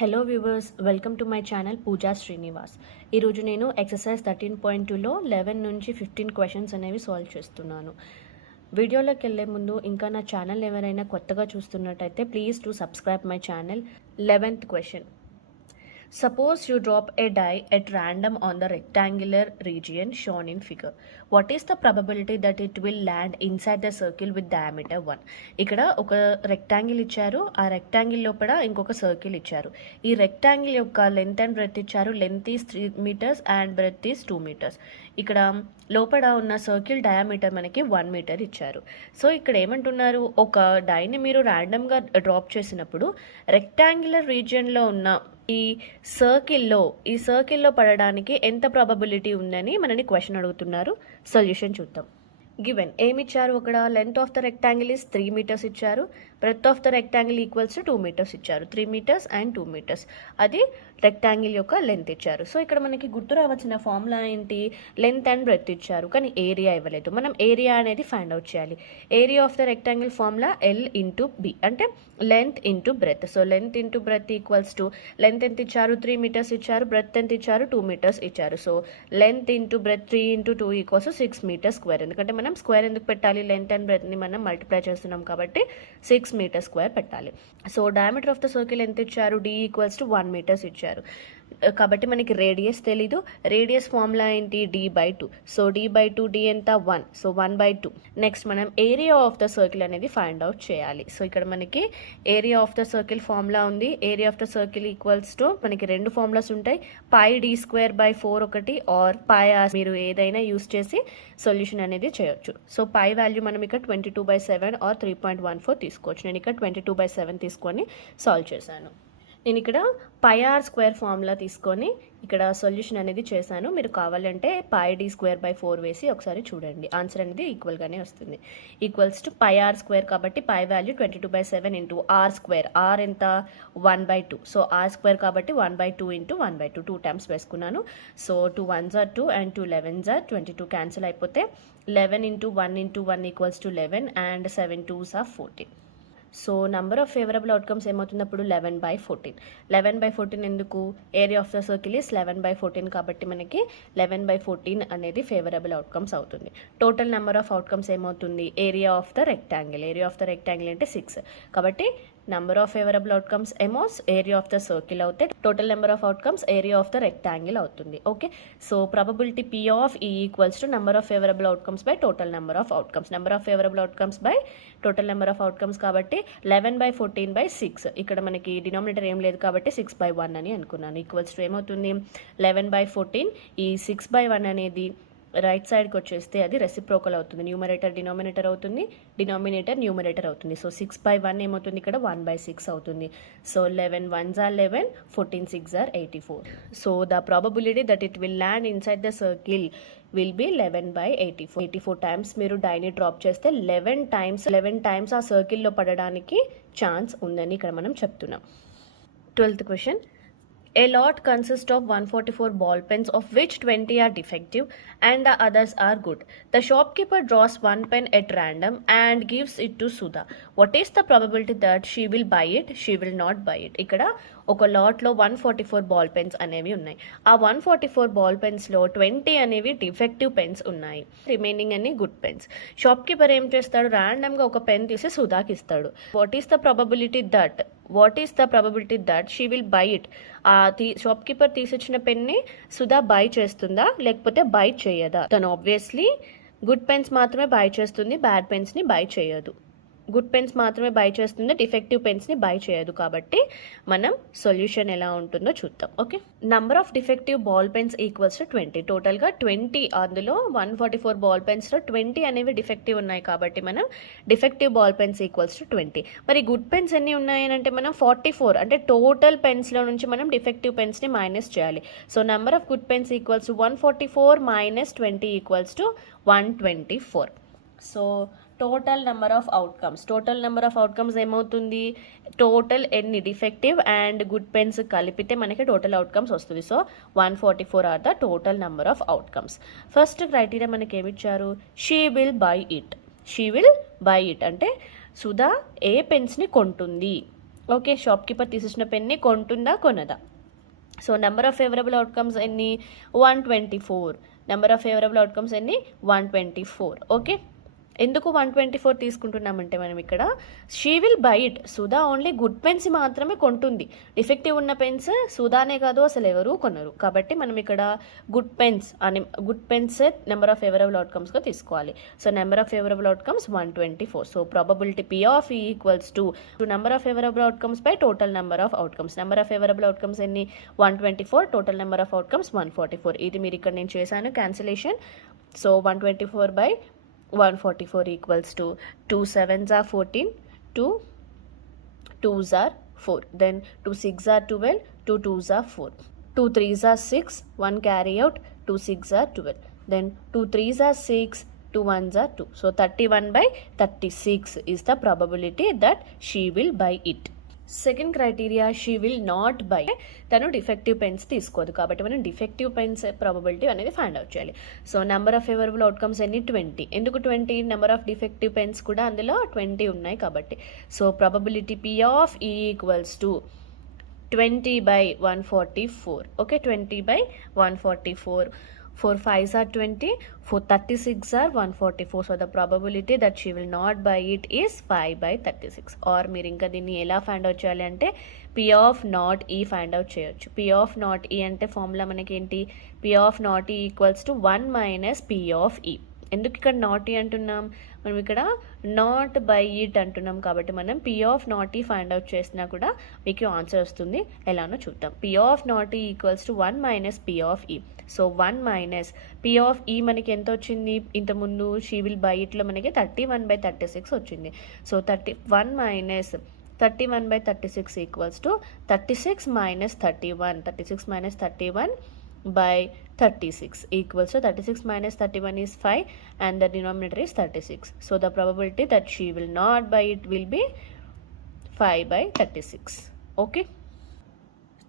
Hello viewers, welcome to my channel Pooja Srinivas. ఈరోజు నేను exercise 13.2లో 11 నుంచి 15 క్వశ్చన్స్ అనేవి సాల్వ్ చేస్తున్నాను. వీడియోలోకి వెళ్ళే ముందు ఇంకా నా ఛానల్ ఎవరైనా కొత్తగా చూస్తున్నట్టయితే please to subscribe my channel. 11th question. Suppose you drop a die at random on the rectangular region shown in figure. What is the probability that it will land inside the circle with diameter 1? ఇక్కడ ఒక rectangle ఇచ్చారు, ఆ rectangle లోపల ఇంకొక circle ఇచ్చారు. ఈ rectangle యొక్క length and breadth ఇచ్చారు. Length is 3 meters and breadth is 2 meters. ఇక్కడ లోపల ఉన్న సర్కిల్ డయామీటర్ మనకి 1 meter ఇచ్చారు. సో ఇక్కడ ఏమంటున్నారు, ఒక డైని మీరు ర్యాండమ్గా డ్రాప్ చేసినప్పుడు రెక్టాంగులర్ రీజియన్లో ఉన్న ఈ సర్కిల్లో పడడానికి ఎంత ప్రాబబిలిటీ ఉందని మనని క్వశ్చన్ అడుగుతున్నారు. సొల్యూషన్ చూద్దాం. గివెన్ ఏమిచ్చారు, అక్కడ length of the rectangle is 3 meters ఇచ్చారు, breadth of the rectangle equals to 2 meters ఇచ్చారు. 3 meters అండ్ 2 meters అది రెక్టాంగిల్ యొక్క లెంత్ ఇచ్చారు. సో ఇక్కడ మనకి గుర్తు రావాల్సిన ఫార్ములా ఏంటి, లెంత్ అండ్ బ్రెత్ ఇచ్చారు కానీ ఏరియా ఇవ్వలేదు. మనం ఏరియా అనేది ఫైండ్ అవుట్ చేయాలి. Area of the rectangle formula L into B, అంటే length into breath. So length into breath equals to, length ఎంత ఇచ్చారు 3 meters ఇచ్చారు, బ్రెత్ ఎంత ఇచ్చారు 2 meters ఇచ్చారు. So length into breath 3 into 2 equals 6 meters square. ఎందుకంటే మనం స్క్వేర్ ఎందుకు పెట్టాలి, లెంత్ అండ్ బ్రెత్ని మనం మల్టిప్లై చేస్తున్నాం కాబట్టి 6 meters స్క్వేర్ పెట్టాలి. So diameter of the circle ఎంత ఇచ్చారు, D ఈక్వల్స్ టు 1 meters ఇచ్చారు. కాబట్టి మనకి రేడియస్ తెలీదు. రేడియస్ ఫార్ములా ఏంటి, D/2. సో D/2, D ఎంత 1, సో 1/2. నెక్స్ట్ మనం ఏరియా ఆఫ్ ద సర్కిల్ అనేది ఫైండ్ అవుట్ చేయాలి. సో ఇక్కడ మనకి area of the circle formula ఉంది. Area of the circle equals to, మనకి రెండు ఫార్ములాస్ ఉంటాయి, πd²/4 ఒకటి, ఆర్ πr. మీరు ఏదైనా యూస్ చేసి సొల్యూషన్ అనేది చేయొచ్చు. సో పై వాల్యూ మనం ఇక్కడ 22/7 ఆర్ 3.14 తీసుకోవచ్చు. నేను ఇక్కడ 22/7 తీసుకొని సాల్వ్ చేశాను. నేను ఇక్కడ πr² ఫార్ములా తీసుకొని ఇక్కడ సొల్యూషన్ అనేది చేశాను. మీరు కావాలంటే πd²/4 వేసి ఒకసారి చూడండి, ఆన్సర్ అనేది ఈక్వల్గానే వస్తుంది. ఈక్వల్స్ టు πr² కాబట్టి పై వాల్యూ 22/7 ఇంటూ r². ఆర్ ఎంత 1/2. సో r² కాబట్టి 1/2 ఇంటూ 1/2, 2 times వేసుకున్నాను. So 2 1s are 2 and 2 11s are 22. Cancel అయిపోతే 11 into 1 into 1 equals to 11 and 7 2s are 14. So number of favourable outcomes ఏమవుతున్నప్పుడు 11/14. 11/14 ఎందుకు, area of the circle is 11/14 కాబట్టి మనకి 11/14 అనేది favourable outcomes అవుతుంది. టోటల్ నెంబర్ ఆఫ్ అవుట్కమ్స్ ఏమవుతుంది, area of the rectangle. Area of the rectangle అంటే 6 కాబట్టి number of favourable outcomes ఏమోస్ ఏరియా ఆఫ్ ద సర్కిల్ అవుతే, total number of outcomes area of the rectangle అవుతుంది. Okay, so probability P of E equals to number of favourable outcomes by total number of outcomes. Number of favourable outcomes by total number of outcomes కాబట్టి 11/14/6. ఇక్కడ మనకి denominator ఏం లేదు కాబట్టి 6/1 అని అనుకున్నాను. Equals to ఏమవుతుంది 11/14. ఈ 6/1 అనేది రైట్ సైడ్కి వచ్చేస్తే అది రెసిప్రోకల్ అవుతుంది. న్యూమరేటర్ డినామినేటర్ అవుతుంది, డినామినేటర్ న్యూమరేటర్ అవుతుంది. సో 6/1 ఏమవుతుంది, ఇక్కడ 1/6 అవుతుంది. So 11 1s are 11, 14 6s are 84. So the probability that it will land inside the circle will be 11/84. 84 times మీరు డైని డ్రాప్ చేస్తే 11 times ఆ సర్కిల్లో పడడానికి ఛాన్స్ ఉందని ఇక్కడ మనం చెప్తున్నాం. 12th question. A lot consists of 144 ball pens, of which 20 are defective and the others are good. The shopkeeper draws one pen at random and gives it to Sudha. What is the probability that she will buy it, she will not buy it? ఇక్కడ ఒక లాట్లో 144 ball pens అనేవి ఉన్నాయి. ఆ 144 ball పెన్స్లో 20 అనేవి defective pens ఉన్నాయి, remaining అన్ని good pens. Shop keeper ఏం చేస్తాడు, ర్యాండమ్గా ఒక పెన్ తీసి సుధాకి ఇస్తాడు. What is the probability that she will buy it? ఆ షాప్ కీపర్ తీసిచ్చిన పెన్ని సుధా బై చేస్తుందా లేకపోతే బై చేయదా? తను ఆబ్వియస్లీ గుడ్ పెన్స్ మాత్రమే బై చేస్తుంది, బ్యాడ్ పెన్స్ని బై చేయదు. గుడ్ పెన్స్ మాత్రమే బై చేస్తుంది, డిఫెక్టివ్ పెన్స్ని బై చేయదు. కాబట్టి మనం సొల్యూషన్ ఎలా ఉంటుందో చూద్దాం. Okay, number of defective ball pens equals to 20. టోటల్గా 20, అందులో 144 బాల్ పెన్స్లో 20 అనేవి డిఫెక్టివ్ ఉన్నాయి కాబట్టి మనం defective ball pens equals to 20. మరి గుడ్ పెన్స్ ఎన్ని ఉన్నాయని అంటే మనం 44, అంటే టోటల్ పెన్స్లో నుంచి మనం డిఫెక్టివ్ పెన్స్ని మైనస్ చేయాలి. So number of good pens equals to 144 - 20 equals to 124. So total number of outcomes ఏమవుతుంది, టోటల్ ఎన్ని డిఫెక్టివ్ అండ్ గుడ్ పెన్స్ కలిపితే మనకి టోటల్ అవుట్కమ్స్ వస్తుంది. So 144 are the total number of outcomes. First criteria మనకి ఏమిచ్చారు, she will buy it అంటే సుధా ఏ పెన్స్ని కొంటుంది. ఓకే, షాప్కీపర్ తీసేసిన పెన్ని కొంటుందా కొనదా? So number of favourable outcomes ఎన్ని? 124. నెంబర్ ఆఫ్ ఫేవరబుల్ అవుట్కమ్స్ ఎన్ని? 124. ఓకే, ఎందుకు 124 తీసుకుంటున్నామంటే మనం ఇక్కడ she will buy it. Sudha only good pens మాత్రమే కొంటుంది. డిఫెక్టివ్ ఉన్న పెన్స్ సుధానే కాదు అసలు ఎవరు కొనరు. కాబట్టి మనం ఇక్కడ good pens number of favourable అవుట్కమ్స్గా తీసుకోవాలి. So number of favourable outcomes 124. So probability P of E equals to number of favourable outcomes by total number of outcomes. Number of favourable outcomes ఎన్ని? 124. Total number of outcomes 144. ఇది మీరు ఇక్కడ నేను చేశాను cancellation. So 124 by 144 equals to 2 7s are 14, 2 2s are 4, then 2 6s are 12, 2 2s are 4, 2 3s are 6, 1 carry out, 2 6s are 12, then 2 3s are 6, 2 1s are 2. So 31 by 36 is the probability that she will buy it. Second criteria, she will not by. తను defective pens తీసుకోదు కాబట్టి మనం defective pens probability అనేది find out చేయాలి. So number of favourable outcomes ఎన్ని? 20. ఎందుకు 20? Number of defective pens కూడా అందులో 20 ఉన్నాయి కాబట్టి. So probability P of E equals to 20 by 144. Okay, 20 by 144. 4 5s are 20, 4 36 are 144. So the probability that she will not buy it is 5 by 36. Or మీరు ఇంకా దీన్ని ఎలా ఫైండ్ అవుట్ చేయాలి అంటే P of not E find out చేయొచ్చు. P of not E అంటే formula మనకి ఏంటి? P of not E equals to 1 minus P of E. ఎందుకు ఇక్కడ నాట్ ఈ అంటున్నాం? మనం ఇక్కడ నాట్ బై ఇట్ అంటున్నాం కాబట్టి మనం P ఆఫ్ నాట్ ఈ ఫైండ్ అవుట్ చేసినా కూడా మీకు ఆన్సర్ వస్తుంది. ఎలానో చూద్దాం. P ఆఫ్ నాట్ ఈ equals to 1 minus P of E. So 1 minus P of E మనకి ఎంత వచ్చింది? ఇంతకుముందు షీ విల్ బై ఇట్లో మనకి 31 by 36 వచ్చింది. So 31 minus 31 by 36 equals to 36 minus 31. 36 minus 31 by 36 equals to 36 minus 31 is 5 and the denominator is 36. So the probability that she will not buy it will be 5 by 36. Okay.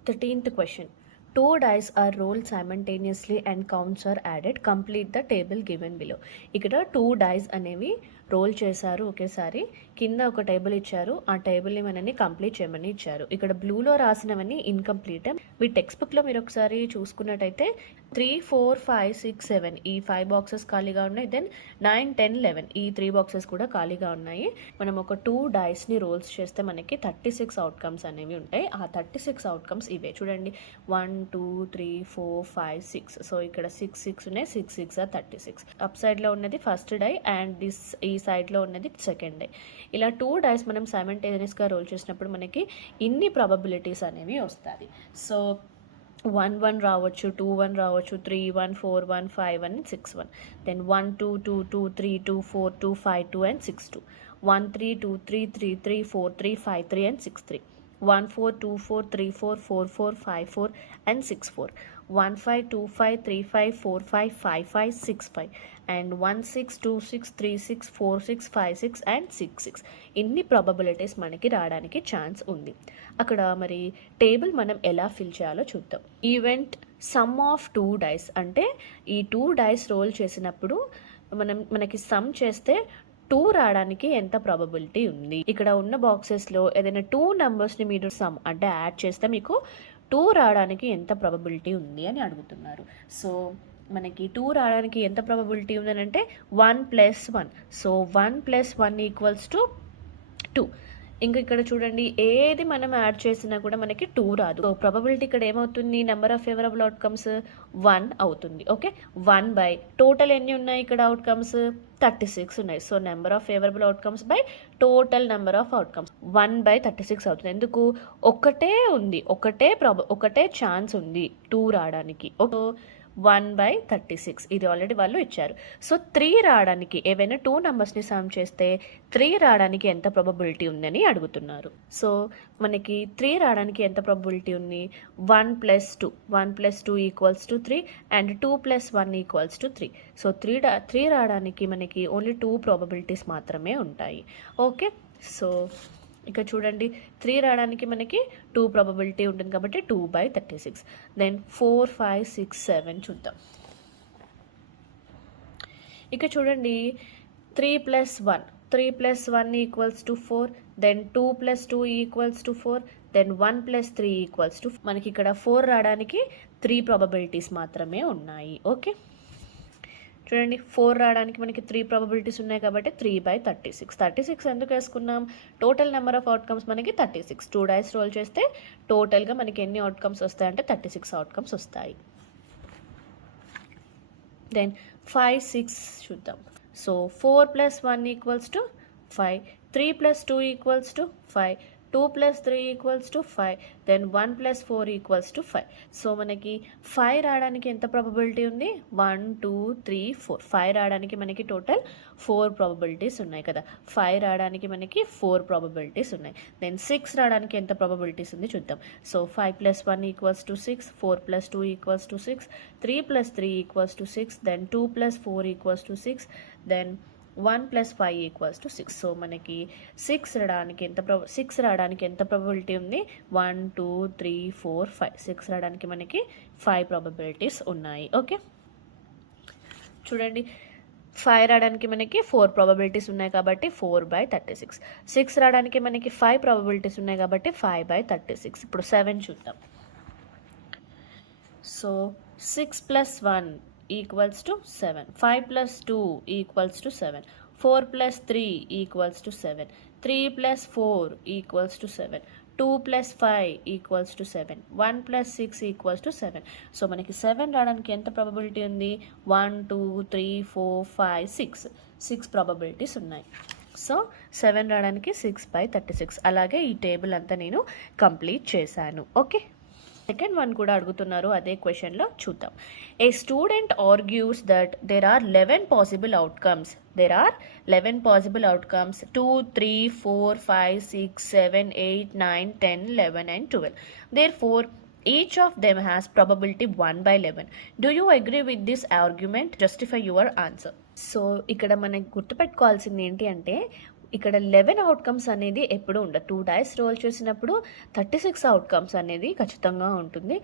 13th question. 2 dice are rolled simultaneously and counts are added. Complete the table given below. ఇక్కడ 2 dice అనేవి role చేశారు ఒకేసారి. కింద ఒక table ఇచ్చారు. ఆ టేబుల్ని మనని complete చేయమని ఇచ్చారు. ఇక్కడ బ్లూలో రాసినవన్నీ ఇన్కంప్లీట్. మీ టెక్స్ట్ బుక్లో మీరు ఒకసారి చూసుకున్నట్టయితే 3 4 5 6 7 ఈ 5 బాక్సెస్ ఖాళీగా ఉన్నాయి. దెన్ 9 10 11 ఈ 3 బాక్సెస్ కూడా ఖాళీగా ఉన్నాయి. మనం ఒక 2 డైస్ని రోల్స్ చేస్తే మనకి 36 అవుట్కమ్స్ అనేవి ఉంటాయి. ఆ 36 అవుట్కమ్స్ ఇవే చూడండి. 1 2 3 4 5 6. సో ఇక్కడ 6 6 ఉన్నాయి. 6 6 are 36. అప్ సైడ్లో ఉన్నది ఫస్ట్ డై అండ్ ఈ సైడ్లో ఉన్నది సెకండ్ డై. ఇలా 2 డైస్ మనం సైమల్టేనియస్గా రోల్ చేసినప్పుడు మనకి ఇన్ని ప్రాబబిలిటీస్ అనేవి వస్తాయి. సో 1 1 రావచ్చు, 2 1 రావచ్చు, 3 1 4 1 5 1 6 1. Then 1 2 2 2 3 2 4 2 5 2 and 6 2. 1 3 2 3 3 3 4 3 5 3 and 6 3. 1 4 2 4 3 4 4 4 5 4 and 6 4. 1 5 2 5 3 5 4 5 5 5 6 5 and 1 6 2 6 3 6 4 6 5 6 and 6 6. ఇన్ని ప్రాబబిలిటీస్ మనకి రావడానికి ఛాన్స్ ఉంది. అక్కడ మరి టేబుల్ మనం ఎలా ఫిల్ చేయాలో చూద్దాం. ఈవెంట్ సమ్ ఆఫ్ 2 డైస్ అంటే ఈ 2 డైస్ రోల్ చేసినప్పుడు మనకి సమ్ చేస్తే 2 రావడానికి ఎంత ప్రాబబిలిటీ ఉంది. ఇక్కడ ఉన్న బాక్సెస్లో ఏదైనా 2 నెంబర్స్ని మీరు సమ్ అంటే యాడ్ చేస్తే మీకు 2 రావడానికి ఎంత ప్రాబబిలిటీ ఉంది అని అడుగుతున్నారు. సో మనకి 2 రావడానికి ఎంత ప్రాబబిలిటీ ఉందని అంటే 1 + 1. So 1 + 1 equals to 2. ఇంకా ఇక్కడ చూడండి, ఏది మనం యాడ్ చేసినా కూడా మనకి 2 రాదు. సో ప్రాబబిలిటీ ఇక్కడ ఏమవుతుంది? నెంబర్ ఆఫ్ ఫేవరబుల్ అవుట్కమ్స్ 1 అవుతుంది. ఓకే, 1 బై టోటల్ ఎన్ని ఉన్నాయి ఇక్కడ అవుట్కమ్స్? 36 ఉన్నాయి. So number of favourable outcomes by total number of outcomes 1 by 36 అవుతుంది. ఎందుకు? ఒకటే ఉంది, ఒకటే ఛాన్స్ ఉంది 2 రావడానికి. 1 by 36 ఇది ఆల్రెడీ వాళ్ళు ఇచ్చారు. సో 3 రావడానికి ఏవైనా 2 నెంబర్స్ని సమ్ చేస్తే 3 రావడానికి ఎంత ప్రాబబిలిటీ ఉందని అడుగుతున్నారు. సో మనకి 3 రావడానికి ఎంత ప్రాబబిలిటీ ఉంది? 1 + 2. 1 + 2 equals to 3 and 2 + 1 equals to 3. So 3 రావడానికి మనకి ఓన్లీ 2 ప్రాబబిలిటీస్ మాత్రమే ఉంటాయి. ఓకే, సో ఇక చూడండి, 3 రావడానికి మనకి 2 ప్రాబబిలిటీ ఉంటుంది కాబట్టి 2 by 36. దెన్ 4 5 6 7 చూద్దాం. ఇక చూడండి, 3 + 1 3 plus 1 equals to 4, then 2 plus 2 equals to 4, then 1 plus 3 equals to మనకి ఇక్కడ 4 రావడానికి 3 ప్రాబబిలిటీస్ మాత్రమే ఉన్నాయి. ఓకే, చూడండి 4 రావడానికి మనకి 3 ప్రాబబిలిటీస్ ఉన్నాయి కాబట్టి 3/36. 36 ఎందుకు వేసుకున్నాం? టోటల్ నెంబర్ ఆఫ్ అవుట్కమ్స్ మనకి 36. 2 డైస్ రోల్ చేస్తే టోటల్గా మనకి ఎన్ని అవుట్కమ్స్ వస్తాయంటే 36 అవుట్కమ్స్ వస్తాయి. దెన్ 5, 6 చూద్దాం. So 4 plus 1 equals to 5, 3 plus 2 equals to 5, 2 plus 3 equals to 5, then 1 plus 4 equals to 5. So మనకి 5 రావడానికి ఎంత ప్రాబబిలిటీ ఉంది? 1, 2, 3, 4. 5 రావడానికి మనకి టోటల్ 4 ప్రాబబిలిటీస్ ఉన్నాయి కదా. 5 రావడానికి మనకి 4 ప్రాబబిలిటీస్ ఉన్నాయి. దెన్ 6 రావడానికి ఎంత ప్రాబబిలిటీస్ ఉంది చూద్దాం. So 5 plus 1 equals to 6, 4 plus 2 equals to 6, 3 plus 3 equals to 6, then 2 plus 4 equals to 6, then 1 plus 5 equals to 6. So మనకి 6 రావడానికి ఎంత ప్రాబబిలిటీ ఉంది? 1, 2, 3, 4, 5. 6 రావడానికి మనకి 5 ప్రాబబిలిటీస్ ఉన్నాయి. ఓకే, చూడండి 5 రావడానికి మనకి 4 ప్రాబబిలిటీస్ ఉన్నాయి కాబట్టి 4/36. 6 రావడానికి మనకి 5 ప్రాబబిలిటీస్ ఉన్నాయి కాబట్టి 5/36. ఇప్పుడు 7 చూద్దాం. So 6 plus 1 equals to 7, 5 plus 2 equals to 7, 4 plus 3 equals to 7, 3 plus 4 equals to 7, 2 plus 5 equals to 7, 1 plus 6 equals to 7. So మనకి 7 రావడానికి ఎంత ప్రాబబిలిటీ ఉంది? 1, 2, 3, 4, 5, 6. 6 ప్రాబబిలిటీస్ ఉన్నాయి. సో 7 రావడానికి 6/36. అలాగే ఈ టేబుల్ అంతా నేను కంప్లీట్ చేశాను. ఓకే, సెకండ్ వన్ కూడా అడుగుతున్నారు అదే క్వశ్చన్లో చూద్దాం. A student argues that there are 11 possible outcomes. 2, 3, 4, 5, 6, 7, 8, 9, 10, 11 and 12. Therefore, each of them has probability 1/11. Do you agree with this argument? Justify your answer. So ఇక్కడ మనం గుర్తుపెట్టుకోవాల్సింది ఏంటి అంటే ఇక్కడ 11 అవుట్కమ్స్ అనేది ఎప్పుడు ఉండదు. 2 డైస్ రోల్ చేసినప్పుడు 36 అవుట్కమ్స్ అనేది ఖచ్చితంగా ఉంటుంది.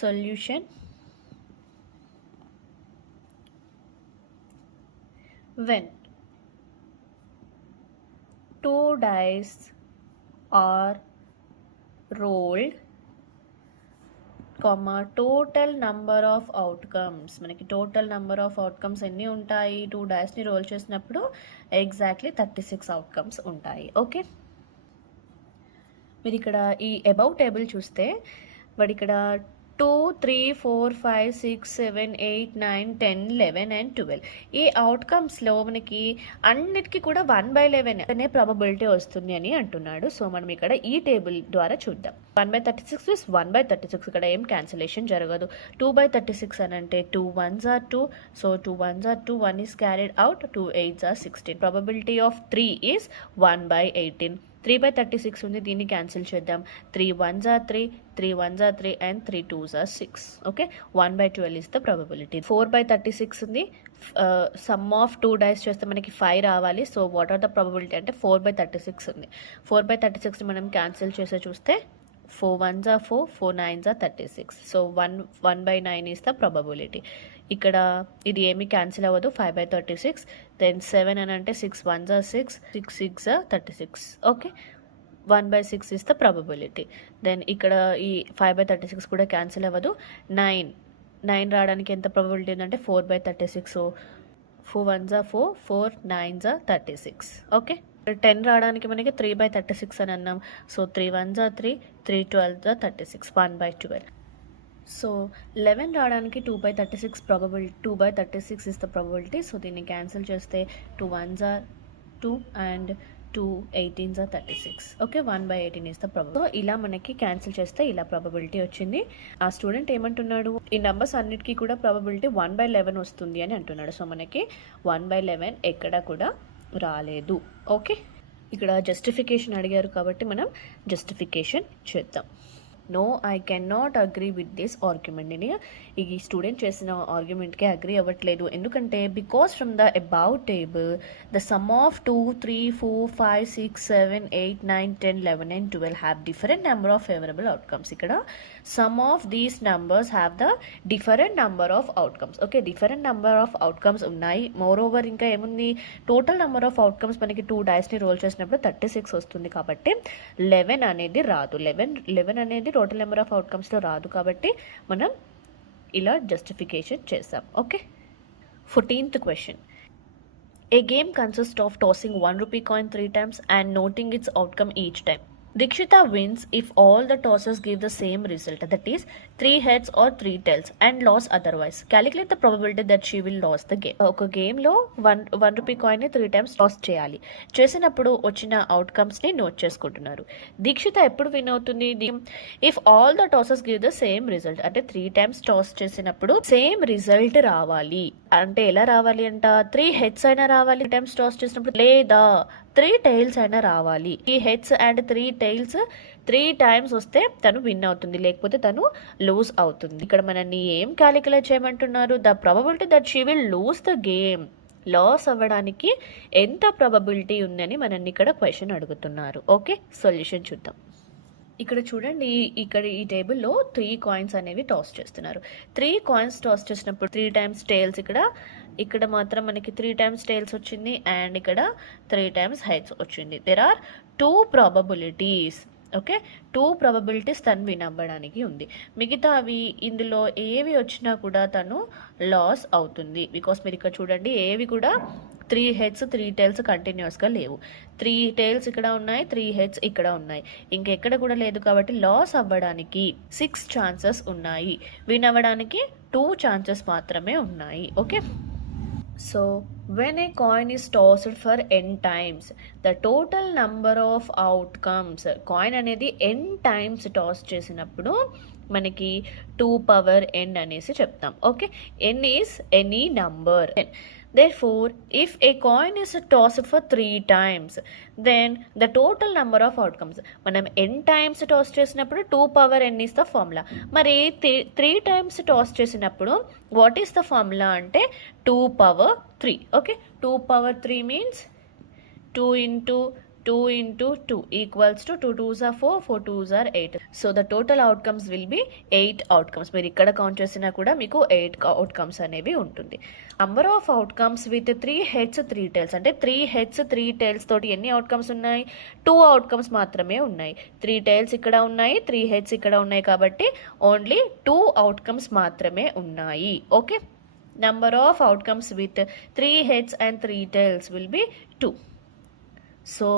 Solution when 2 dice are rolled, total number of outcomes. మనకి టోటల్ నంబర్ ఆఫ్ అవుట్కమ్స్ ఎన్ని ఉంటాయి? 2 డైస్ని రోల్ చేసినప్పుడు ఎగ్జాక్ట్లీ 36 అవుట్కమ్స్ ఉంటాయి. ఓకే, మీరు ఇక్కడ ఈ అబౌవ్ టేబుల్ చూస్తే వాడు ఇక్కడ 2, 3, 4, 5, 6, 7, 8, 9, 10, 11 and 12 ఈ అవుట్కమ్స్లో మనకి అన్నిటికీ కూడా 1/11 అనే ప్రాబబిలిటీ వస్తుంది అని అంటున్నాడు. సో మనం ఇక్కడ ఈ టేబుల్ ద్వారా చూద్దాం. 1/36 ఇస్ 1/36. ఇక్కడ ఏం క్యాన్సిలేషన్ జరగదు. 2/36 అని అంటే 2 1s are 2. So 2 1s are 2, 1 is carried out, 2 8s are 16. Probability of 3 is 1/18. 3/36 ఉంది, దీన్ని క్యాన్సిల్ చేద్దాం. 3 1s are 3, 3 1s are 3 and 3 2s are 6. Okay, 1/12 is the probability. 4/36 ఉంది. సమ్ ఆఫ్ 2 డైస్ చేస్తే మనకి 5 రావాలి. So what are the probability అంటే 4/36 ఉంది. 4/36 మనం క్యాన్సిల్ చేసే చూస్తే 4 1s are 4, 4 9s are 36. So 1/9 is the probability. ఇక్కడ ఇది ఏమి క్యాన్సిల్ అవ్వదు. 5/36. దెన్ 7 అని అంటే 6 1s are 6, 6 6s are 36. Okay, 1/6 is the probability. Then ఇక్కడ ఈ 5/36 కూడా క్యాన్సిల్ అవ్వదు. 9 రావడానికి ఎంత ప్రాబబిలిటీ ఉందంటే 4/36. So 4 1s are 4, 4 9s are 36. Okay, 10 రావడానికి మనకి 3/36 అని అన్నాం. So 3 1s are 3, 3 12s are 36, 1/12. So 11 రావడానికి 2/36 probability, 2/36 is the probability. So దీన్ని క్యాన్సిల్ చేస్తే 2 1s are 2 and 2 18s are 36. Okay, 1/18 is the probability. So ఇలా మనకి క్యాన్సిల్ చేస్తే ఇలా ప్రాబబిలిటీ వచ్చింది. ఆ స్టూడెంట్ ఏమంటున్నాడు? ఈ నెంబర్స్ అన్నిటికీ కూడా ప్రాబబిలిటీ 1/11 వస్తుంది అని అంటున్నాడు. సో మనకి 1/11 ఎక్కడ కూడా రాలేదు. ఓకే, ఇక్కడ జస్టిఫికేషన్ అడిగారు కాబట్టి మనం జస్టిఫికేషన్ చేద్దాం. No I can not agree with this argument. నేను ఈ స్టూడెంట్ చేసిన ఆర్గ్యుమెంట్కి అగ్రీ అవ్వట్లేదు, ఎందుకంటే because from the above table the sum of 2, 3, 4, 5, 6, 7, 8, 9, 10, 11 and 12 have different number of favorable outcomes. ఇక్కడ some of these numbers have the different number of outcomes. Okay, different number of outcomes ఉన్నాయి. More over ఇంకా ఏముంది, total number of outcomes మనకి 2 డైస్ని role చేసినప్పుడు 36 వస్తుంది, కాబట్టి 11 అనేది రాదు. 11 అనేది టోటల్ నెంబర్ ఆఫ్ అవుట్కమ్స్లో రాదు, కాబట్టి మనం ఇలా జస్టిఫికేషన్ చేసాం. Okay, 14th question. A game consists of tossing 1 rupee coin 3 times and noting its outcome each time. Dikshita wins if all the tosses give the same result, that is 3 heads or 3 tails, and loss otherwise. Calculate the probability that she will lose the game. ఒక గేమ్లో 1 rupee కాయిన్ని 3 times toss చేయాలి. చేసినప్పుడు వచ్చిన అవుట్కమ్స్ని note చేసుకుంటున్నారు. దీక్షిత ఎప్పుడు win అవుతుంది? If all the టాసెస్ give the same result, అంటే 3 times toss చేసినప్పుడు సేమ్ రిజల్ట్ రావాలి. అంటే ఎలా రావాలి అంట, 3 హెడ్స్ అయినా రావాలి 3 times టాస్ చేసినప్పుడు, లేదా 3 tails అయినా రావాలి. ఈ హెడ్స్ అండ్ 3 tails 3 times వస్తే తను విన్ అవుతుంది, లేకపోతే తను లూజ్ అవుతుంది. ఇక్కడ మనల్ని ఏం క్యాలిక్యులేట్ చేయమంటున్నారు? The probability that she will lose the game. Loss అవ్వడానికి ఎంత ప్రాబబిలిటీ ఉందని మనల్ని ఇక్కడ క్వశ్చన్ అడుగుతున్నారు. ఓకే, సొల్యూషన్ చూద్దాం. ఇక్కడ చూడండి, ఇక్కడ ఈ టేబుల్లో 3 కాయిన్స్ అనేవి టాస్ చేస్తున్నారు. 3 కాయిన్స్ టాస్ చేసినప్పుడు 3 times tails, ఇక్కడ మాత్రం మనకి 3 times tails వచ్చింది, అండ్ ఇక్కడ 3 times heads వచ్చింది. There are 2 probabilities. Okay, 2 probabilities తను విన్ అవ్వడానికి ఉంది. మిగతా అవి ఇందులో ఏవి వచ్చినా కూడా తను లాస్ అవుతుంది. బికాస్ మీరు ఇక్కడ చూడండి, ఏవి కూడా 3 heads 3 tails కంటిన్యూస్గా లేవు. 3 tails ఇక్కడ ఉన్నాయి, 3 heads ఇక్కడ ఉన్నాయి, ఇంకెక్కడ కూడా లేదు. కాబట్టి లాస్ అవ్వడానికి 6 ఛాన్సెస్ ఉన్నాయి, విన్ అవ్వడానికి 2 ఛాన్సెస్ మాత్రమే ఉన్నాయి. Okay, so when a coin is tossed for n times, the total number of outcomes, coin అనేది n times టాస్ చేసినప్పుడు మనకి 2 power n అనేసి చెప్తాం. Okay, n is any number. Therefore, if a coin is tossed for 3 times, then the total number of outcomes, మనం n times toss చేసినప్పుడు 2 power n is the formula. మరి 3 times toss చేసినప్పుడు what is the formula అంటే 2 power 3. Okay, 2 power 3 means 2 into 2 into 2 equals to 2 2s are 4, 4 2s are 8. So the total outcomes will be 8 outcomes. మీరు ఇక్కడ count చేసినా కూడా మీకు 8 outcomes అనేవి ఉంటుంది. Number of outcomes with 3 heads 3 tails, అంటే 3 heads 3 tails తోటి ఎన్ని అవుట్కమ్స్ ఉన్నాయి? 2 అవుట్కమ్స్ మాత్రమే ఉన్నాయి. 3 tails ఇక్కడ ఉన్నాయి, 3 heads ఇక్కడ ఉన్నాయి, కాబట్టి ఓన్లీ 2 అవుట్కమ్స్ మాత్రమే ఉన్నాయి. Okay, number of outcomes with 3 heads and 3 tails will be 2. So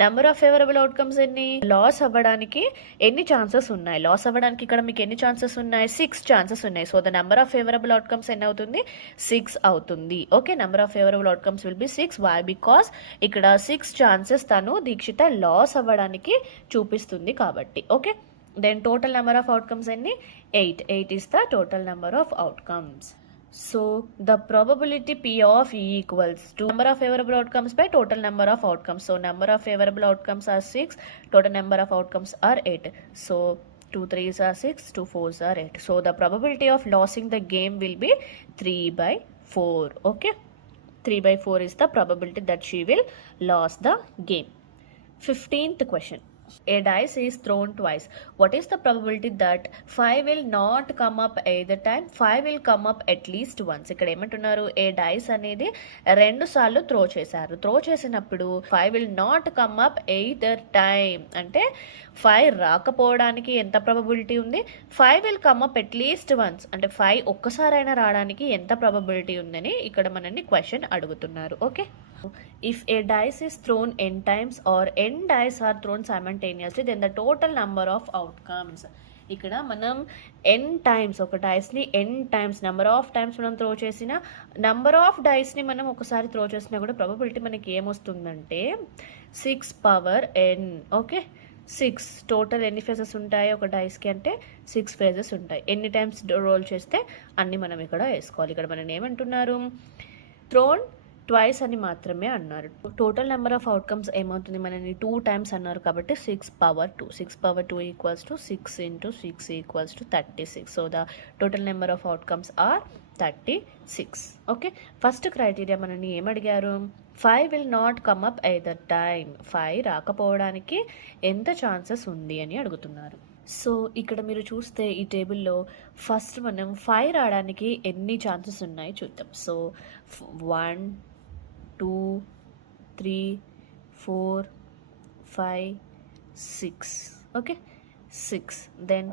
number of favourable outcomes ఎన్ని? లాస్ అవ్వడానికి ఎన్ని ఛాన్సెస్ ఉన్నాయి? లాస్ అవ్వడానికి ఇక్కడ మీకు ఎన్ని ఛాన్సెస్ ఉన్నాయి? 6 ఛాన్సెస్ ఉన్నాయి. So the number of favourable outcomes ఎన్ని అవుతుంది? 6 అవుతుంది. Okay, number of favourable outcomes will be 6. Why? Because ఇక్కడ 6 ఛాన్సెస్ తను దీక్షిత లాస్ అవ్వడానికి చూపిస్తుంది కాబట్టి. Okay, then total number of outcomes ఎన్ని? 8. 8 is the total number of outcomes. So the probability P of E equals to number of favorable outcomes by total number of outcomes. So number of favorable outcomes are 6, total number of outcomes are 8. So 2 3s are 6, 2 4s are 8. So the probability of losing the game will be 3/4. Okay, 3/4 is the probability that she will lose the game. 15th question. A dice is thrown twice. What is the probability that 5 will not come up either time? 5 will come up at least once. ఇక్కడ ఏమంటున్నారు? ఏ dice అనేది 2 సార్లు throw చేశారు. Throw చేసినప్పుడు 5 will not come up either time, అంటే 5 రాకపోవడానికి ఎంత probability ఉంది? 5 will come up at least once, అంటే 5 ఒక్కసారైనా రావడానికి ఎంత ప్రాబబిలిటీ ఉందని ఇక్కడ మనల్ని క్వశ్చన్ అడుగుతున్నారు. Okay, if a dice is thrown n times or n dice are thrown simultaneously, then the total number of outcomes. ఇక్కడ మనం n టైమ్స్ ఒక డైస్ని n times number of times మనం త్రో చేసిన నెంబర్ ఆఫ్ డైస్ని మనం ఒకసారి throw చేసినా కూడా probability మనకి ఏమొస్తుందంటే 6 power n. ఓకే, 6 టోటల్ ఎన్ని ఫేజెస్ ఉంటాయి ఒక డైస్కి అంటే 6 ఫేజెస్ ఉంటాయి. ఎన్ని టైమ్స్ రోల్ చేస్తే అన్ని మనం ఇక్కడ వేసుకోవాలి. ఇక్కడ మనం ఏమంటున్నారు? థ్రోన్ ట్వైస్ అని మాత్రమే అన్నారు. టోటల్ నెంబర్ ఆఫ్ అవుట్కమ్స్ ఏమవుతుంది మనని 2 టైమ్స్ అన్నారు కాబట్టి 6 power 2. 6 power 2 equals to 6 into 6 equals to 36. So the total number of outcomes are 36. Okay, first criteria మనని ఏమడిగారు, 5 will not come up either time. 5 రాకపోవడానికి ఎంత ఛాన్సెస్ ఉంది అని అడుగుతున్నారు. సో ఇక్కడ మీరు చూస్తే ఈ టేబుల్లో ఫస్ట్ మనం 5 రావడానికి ఎన్ని ఛాన్సెస్ ఉన్నాయి చూద్దాం. So 1 2 3 4 5 6. Okay, 6 then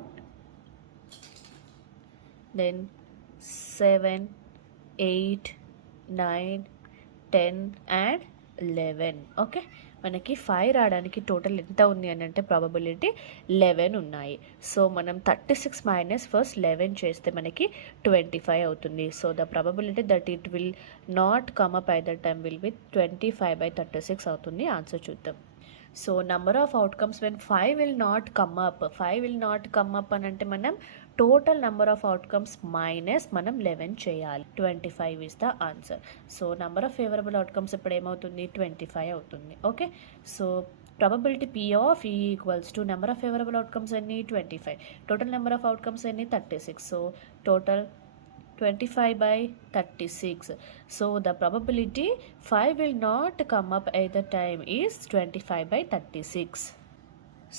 7 8 9 10 and 11. Okay, మనకి 5 రావడానికి టోటల్ ఎంత ఉంది అని అంటే ప్రాబబిలిటీ 11 ఉన్నాయి. సో మనం 36 మైనస్ ఫస్ట్ 11 చేస్తే మనకి 25 అవుతుంది. So the probability that it will not come up I that time will be 25/36 అవుతుంది. ఆన్సర్ చూద్దాం. So number of outcomes when 5 will not come up. 5 will not come up అని అంటే మనం total number of outcomes minus మనం 11 చేయాలి. 25 is the answer. So number of favourable outcomes ఇప్పుడు ఏమవుతుంది, 25 అవుతుంది. Okay, so probability P of E equals to number of favourable outcomes ఎన్ని 25, total number of outcomes ఎన్ని 36. So total 25/36. So the probability 5 will not come up at the time is 25/36.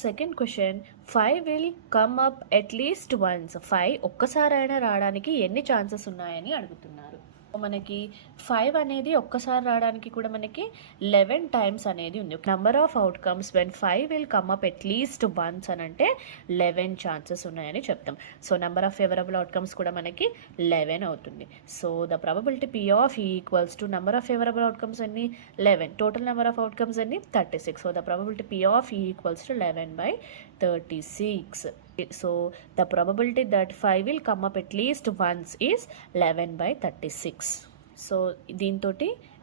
Second question, 5 will come up at least once. 5 ఒక్కసారైనా రావడానికి ఎన్ని chances ఉన్నాయని అడుగుతున్నారు. మనకి 5 అనేది ఒక్కసారి రావడానికి కూడా మనకి 11 టైమ్స్ అనేది ఉంది. Number of outcomes when 5 will come up at least once అని అంటే 11 ఛాన్సెస్ ఉన్నాయని చెప్తాం. So number of favourable outcomes కూడా మనకి 11 అవుతుంది. So the probability P of E equals to number of favourable outcomes ఎన్ని 11, టోటల్ నెంబర్ ఆఫ్ అవుట్కమ్స్ ఎన్ని 36. So the probability P of E equals to 11/36. So the probability that 5 will come up at least once is 11/36. So దీంతో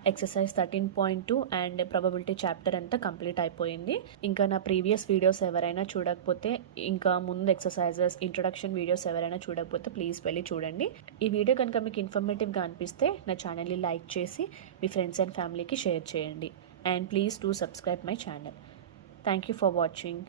exercise 13.2 and probability chapter అంతా complete అయిపోయింది. ఇంకా నా previous videos ఎవరైనా చూడకపోతే, ఇంకా ముందు ఎక్సర్సైజెస్ ఇంట్రొడక్షన్ వీడియోస్ ఎవరైనా చూడకపోతే ప్లీజ్ వెళ్ళి చూడండి. ఈ వీడియో కనుక మీకు ఇన్ఫర్మేటివ్గా అనిపిస్తే నా ఛానల్ని లైక్ చేసి మీ ఫ్రెండ్స్ అండ్ ఫ్యామిలీకి షేర్ చేయండి. And please do subscribe my channel. Thank you for watching.